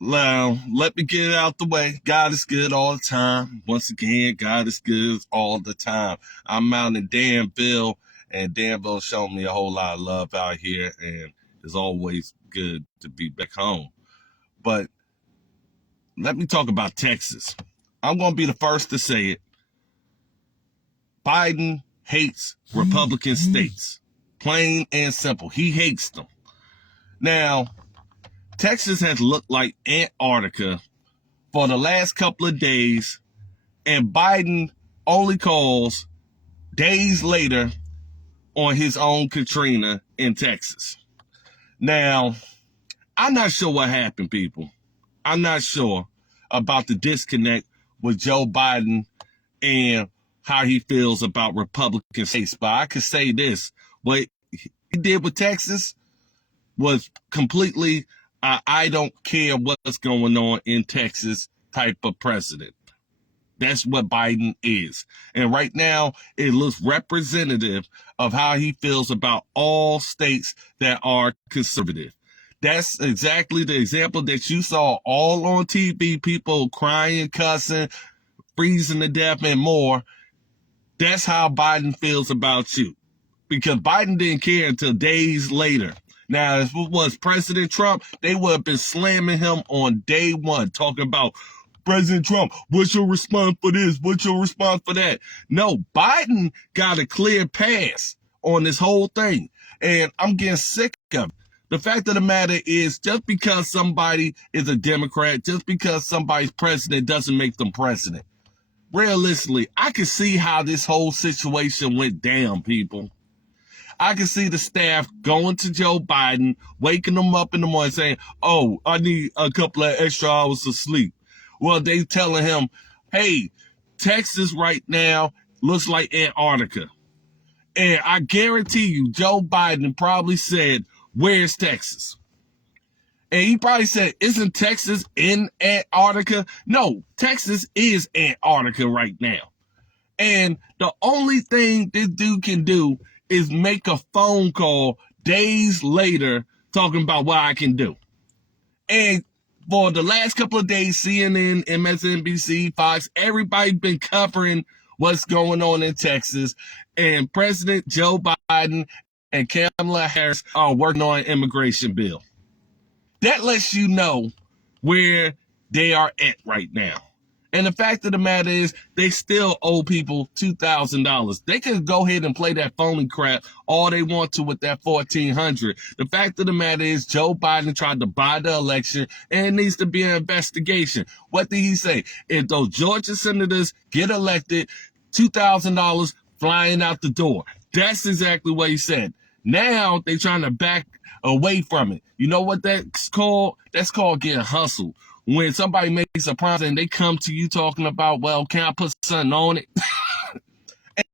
Now, let me get it out the way. God is good all the time. Once again, God is good all the time. I'm out in Danville, and Danville showed me a whole lot of love out here, and it's always good to be back home. But let me talk about Texas. I'm going to be the first to say it. Biden hates Republican states. Plain and simple. He hates them. Now, Texas has looked like Antarctica for the last couple of days, and Biden only calls days later on his own Katrina in Texas. Now, I'm not sure what happened, people. I'm not sure about the disconnect with Joe Biden and how he feels about Republican states. But I could say this, what he did with Texas was completely, I don't care what's going on in Texas type of president. That's what Biden is. And right now, it looks representative of how he feels about all states that are conservative. That's exactly the example that you saw all on TV, people crying, cussing, freezing to death, and more. That's how Biden feels about you. Because Biden didn't care until days later. Now, if it was President Trump, they would have been slamming him on day one, talking about President Trump, what's your response for this? What's your response for that? No, Biden got a clear pass on this whole thing. And I'm getting sick of it. The fact of the matter is, just because somebody is a Democrat, just because somebody's president doesn't make them president. Realistically, I can see how this whole situation went down, people. I can see the staff going to Joe Biden, waking him up in the morning saying, oh, I need a couple of extra hours of sleep. Well, they telling him, hey, Texas right now looks like Antarctica. And I guarantee you, Joe Biden probably said, where's Texas? And he probably said, isn't Texas in Antarctica? No, Texas is Antarctica right now. And the only thing this dude can do is make a phone call days later talking about what I can do. And for the last couple of days, CNN, MSNBC, Fox, everybody been covering what's going on in Texas. And President Joe Biden and Kamala Harris are working on an immigration bill. That lets you know where they are at right now. And the fact of the matter is, they still owe people $2,000. They can go ahead and play that phony crap all they want to with that $1,400. The fact of the matter is, Joe Biden tried to buy the election, and it needs to be an investigation. What did he say? If those Georgia senators get elected, $2,000 flying out the door. That's exactly what he said. Now they're trying to back away from it. You know what that's called? That's called getting hustled. When somebody makes a promise and they come to you talking about, well, can I put something on it?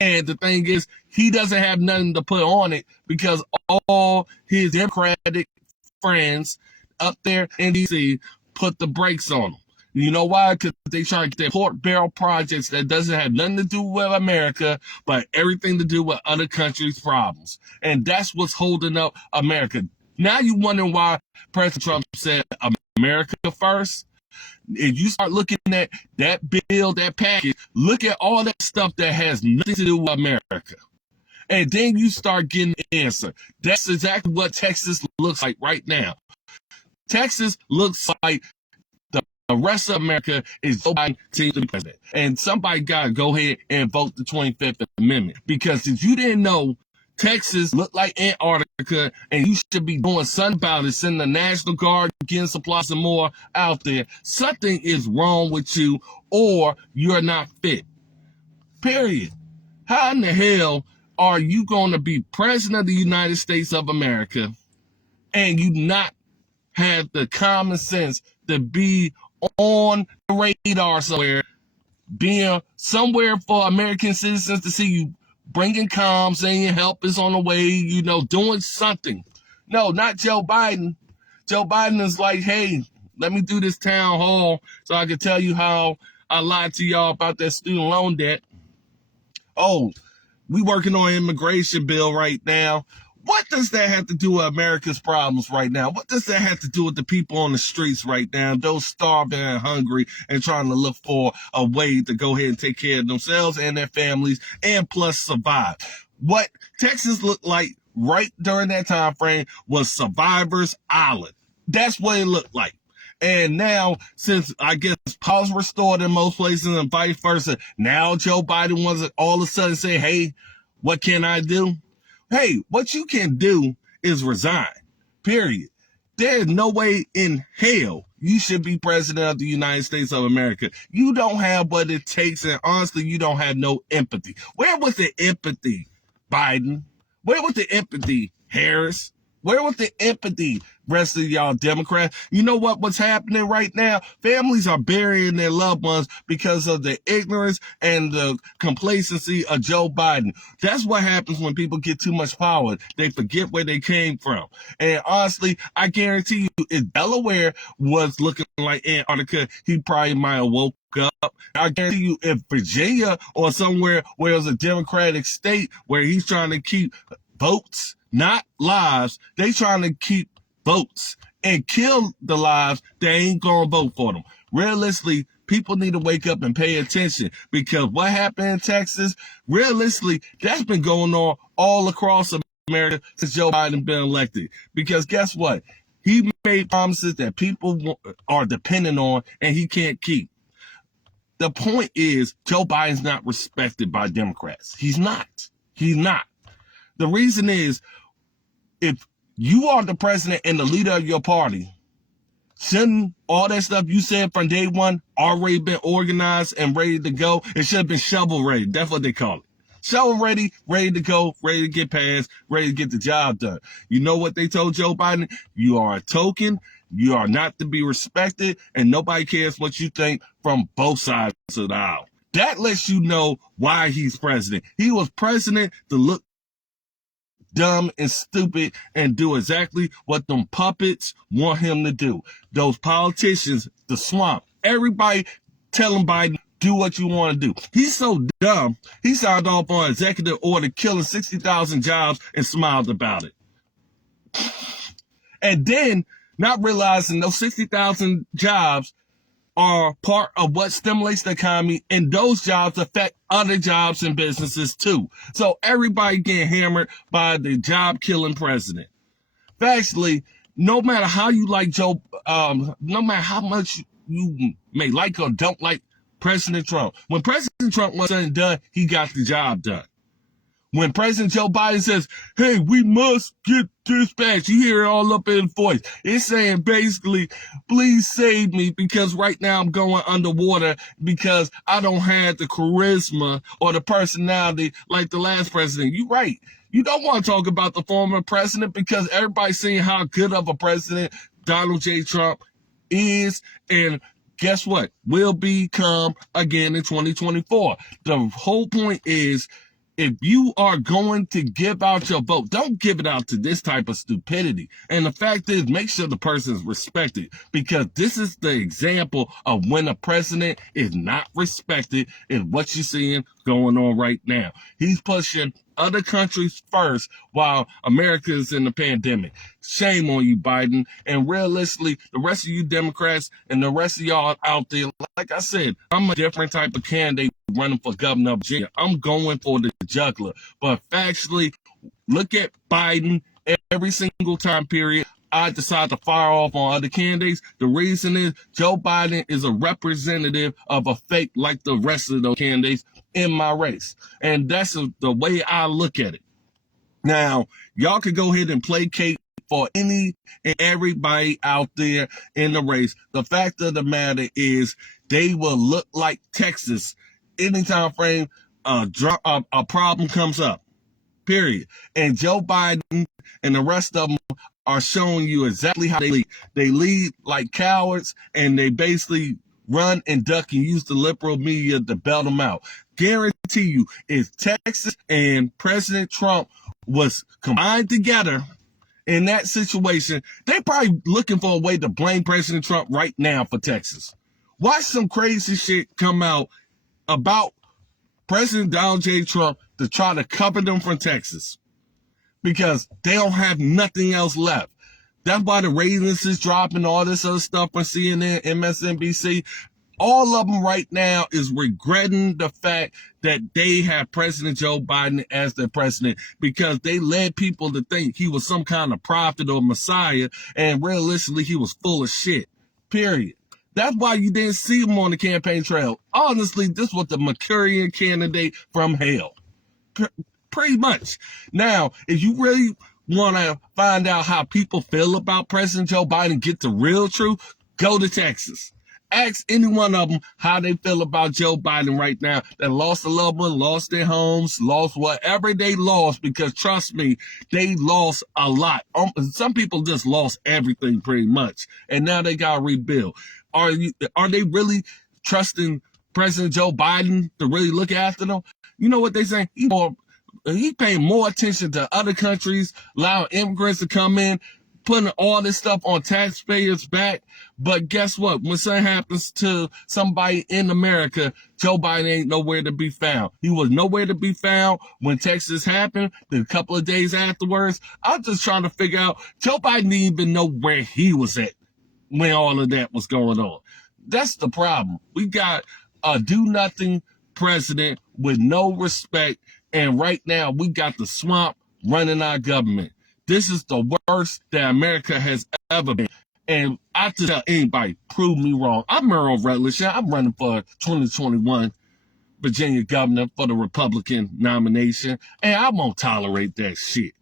And the thing is, he doesn't have nothing to put on it because all his Democratic friends up there in D.C. put the brakes on him. You know why? Because they try to get their port barrel projects that doesn't have nothing to do with America, but everything to do with other countries' problems. And that's what's holding up America. Now you wondering why President Trump said America first. If you start looking at that bill, that package, look at all that stuff that has nothing to do with America. And then you start getting the answer. That's exactly what Texas looks like right now. Texas looks like the rest of America is Joe Biden to be president. And somebody got to go ahead and vote the 25th Amendment. Because if you didn't know, Texas look like Antarctica, and you should be doing something about it, sending the National Guard, getting supplies and more out there. Something is wrong with you, or you're not fit. Period. How in the hell are you going to be president of the United States of America and you not have the common sense to be on the radar somewhere, being somewhere for American citizens to see you bringing comms, saying help is on the way, you know, doing something. No, not Joe Biden. Joe Biden is like, hey, let me do this town hall so I can tell you how I lied to y'all about that student loan debt. Oh, we working on an immigration bill right now. What does that have to do with America's problems right now? What does that have to do with the people on the streets right now, those starving and hungry and trying to look for a way to go ahead and take care of themselves and their families and plus survive? What Texas looked like right during that time frame was Survivor's Island. That's what it looked like. And now, since I guess powers restored in most places and vice versa, now Joe Biden wants to all of a sudden say, hey, what can I do? Hey, what you can do is resign, period. There's no way in hell you should be president of the United States of America. You don't have what it takes, and honestly, you don't have no empathy. Where was the empathy, Biden? Where was the empathy, Harris? Where was the empathy, rest of y'all Democrats? You know what's happening right now? Families are burying their loved ones because of the ignorance and the complacency of Joe Biden. That's what happens when people get too much power. They forget where they came from. And honestly, I guarantee you, if Delaware was looking like Antarctica, he probably might have woke up. I guarantee you, if Virginia or somewhere where it's a Democratic state where he's trying to keep votes, not lives, they trying to keep votes and kill the lives that ain't gonna vote for them. Realistically, people need to wake up and pay attention, because what happened in Texas, realistically, that's been going on all across America since Joe Biden been elected. Because guess what? He made promises that people are dependent on and he can't keep. The point is, Joe Biden's not respected by Democrats. He's not. He's not. The reason is, if you are the president and the leader of your party, shouldn't all that stuff you said from day one already been organized and ready to go? It should have been shovel ready. That's what they call it. Shovel ready, ready to go, ready to get passed, ready to get the job done. You know what they told Joe Biden? You are a token. You are not to be respected, and nobody cares what you think from both sides of the aisle. That lets you know why he's president. He was president to look dumb and stupid and do exactly what them puppets want him to do. Those politicians, the swamp, everybody telling Biden, do what you want to do. He's so dumb, he signed off on executive order killing 60,000 jobs and smiled about it. And then, not realizing those 60,000 jobs are part of what stimulates the economy, and those jobs affect other jobs and businesses too. So everybody getting hammered by the job-killing president. Actually, no matter how you like Joe, no matter how much you may like or don't like President Trump, when President Trump was done, he got the job done. When President Joe Biden says, hey, we must get dispatched, you hear it all up in his voice. It's saying basically, please save me, because right now I'm going underwater because I don't have the charisma or the personality like the last president. You're right. You don't want to talk about the former president, because everybody's seeing how good of a president Donald J. Trump is, and guess what? Will become again in 2024. The whole point is, if you are going to give out your vote, don't give it out to this type of stupidity. And the fact is, make sure the person is respected, because this is the example of when a president is not respected, is what you're seeing going on right now. He's pushing other countries first while America is in the pandemic. Shame on you, Biden. And realistically, the rest of you Democrats and the rest of y'all out there, like I said, I'm a different type of candidate running for governor of Virginia. I'm going for the juggler. But factually, look at Biden every single time period I decide to fire off on other candidates. The reason is Joe Biden is a representative of a fake like the rest of those candidates in my race. And that's the way I look at it. Now, y'all could go ahead and placate for any and everybody out there in the race. The fact of the matter is, they will look like Texas anytime frame a problem comes up. Period. And Joe Biden and the rest of them are showing you exactly how they lead. They lead like cowards, and they basically run and duck and use the liberal media to bail them out. Guarantee you, if Texas and President Trump was combined together in that situation, they're probably looking for a way to blame President Trump right now for Texas. Watch some crazy shit come out about President Donald J. Trump to try to cover them from Texas. because they don't have nothing else left. That's why the ratings is dropping, all this other stuff on CNN, MSNBC. All of them right now is regretting the fact that they have President Joe Biden as their president, because they led people to think he was some kind of prophet or messiah, and realistically, he was full of shit. Period. That's why you didn't see him on the campaign trail. Honestly, this was the Mercurian candidate from hell. Pretty much. Now, if you really want to find out how people feel about President Joe Biden, get the real truth, go to Texas. Ask any one of them how they feel about Joe Biden right now that lost a loved one, lost their homes, lost whatever they lost, because trust me, they lost a lot. Some people just lost everything pretty much, and now they got to rebuild. Are they really trusting President Joe Biden to really look after them? You know what they say? He paying more attention to other countries, allowing immigrants to come in, putting all this stuff on taxpayers' back. But guess what? When something happens to somebody in America, Joe Biden ain't nowhere to be found. He was nowhere to be found when Texas happened. Then a couple of days afterwards, I'm just trying to figure out, Joe Biden didn't even know where he was at when all of that was going on. That's the problem. We got a do-nothing president with no respect, and right now we got the swamp running our government. This is the worst that America has ever been. And I just tell anybody, prove me wrong. I'm Merle Rutledge. I'm running for 2021 Virginia governor for the Republican nomination, and I won't tolerate that shit.